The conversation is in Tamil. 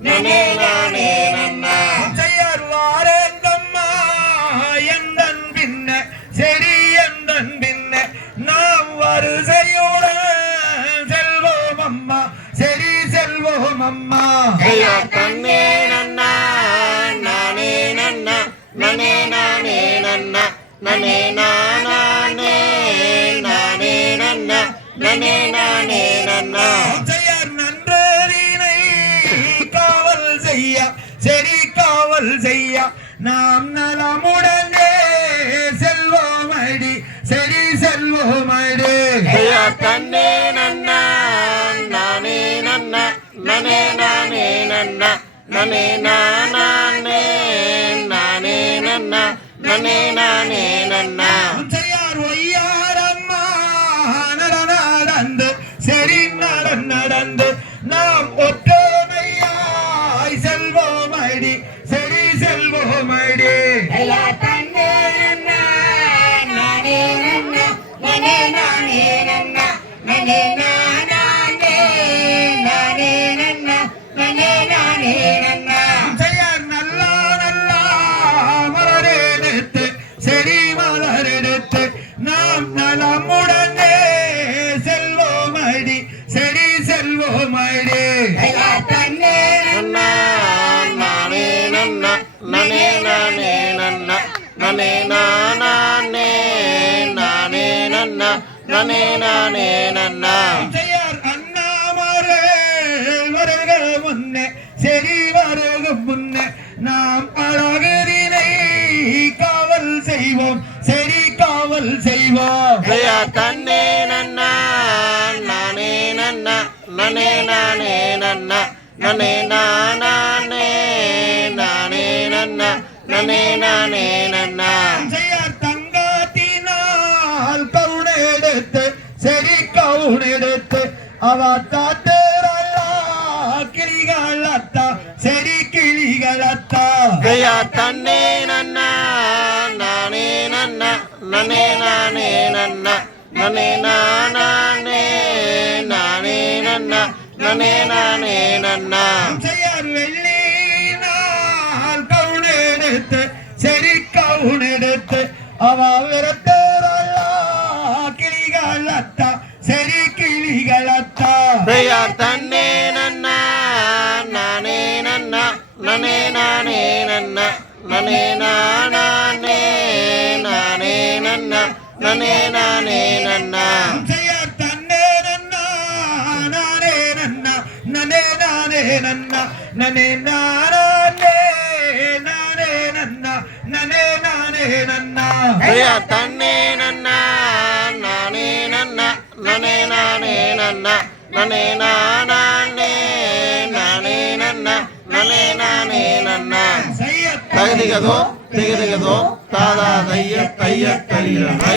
நமோ நானே நன்னா. செய்யருவாரே எந்தம்மா எந்தன் பின்ன? செடி எந்தன் பின்ன? நாம் வரிசையோட செல்வோம் அம்மா. செடி செல்வோம் அம்மா. ஐயா தன்னே நன்னா. நானே நன்னா. நானே நானே நன்னா. நானே நானே நானே நன்னா. நானே நானே நன்னா. நாம் நலமுடனே செல்வோமடி செடி செல்வோமடி தன்னே நன்னா நானே நன்னா நனே நானே நன்னா நனே நானே நானே நன்னா நனே நானே நன்னா. செயற் ஒய்யாரம்மா நட நடந்து நட நடந்து நாம் ஒற்றுமையாய் செல்வோமடி செடி மலரெடுத்து நாம் நலமுடனே நனே நானே நன்னா நனே நானே நானே நன்னா நனே நானே நன்னா. செயற் அண்ணாமரே வருக முன்னே செடி வருக முன்னே. நாம் அழகுதினை காவல் செய்வோம் செடி காவல் செய்வோம். ஐயா தன்னே நன்னா நானே நன்னா நனே நானே நன்னா நனே நானே. நனே நானே நன்னா. செயற் தங்காத்தினால் கவுனெடுத்து செடி கவுனெடுத்து அவ தாத்தரல்லா கிளிகளத்தா செடி கிளிகளத்தா ஐயா தன்னே நன்னா. நானே நன்னா. நனே நானே நன்னா. நனே நானே நானே நன்னா. நனே நானே நன்னா. கவுனெடுத்து செடி கவுனெடுத்து அவ விரத்தரல்லா கிளிகளத்தா ஐயா தன்னே நன்னா நானே நன்னா நனே நானே நன்னா நனே நானே நானே நன்னா நனே நானே நன்னா. செயற் தன்னே நன்னா நானே நன்னா நனே நானே நன்னா நனே நானே நானே ஐயா தன்னே நன்னா நானே நன்னா நனே நானே நன்னா நனே நானே நானே நன்னா நனே நானே நன்னா. தகுதிகதோ திகதிகதோ தாதா தைய தைய தருகிறேன்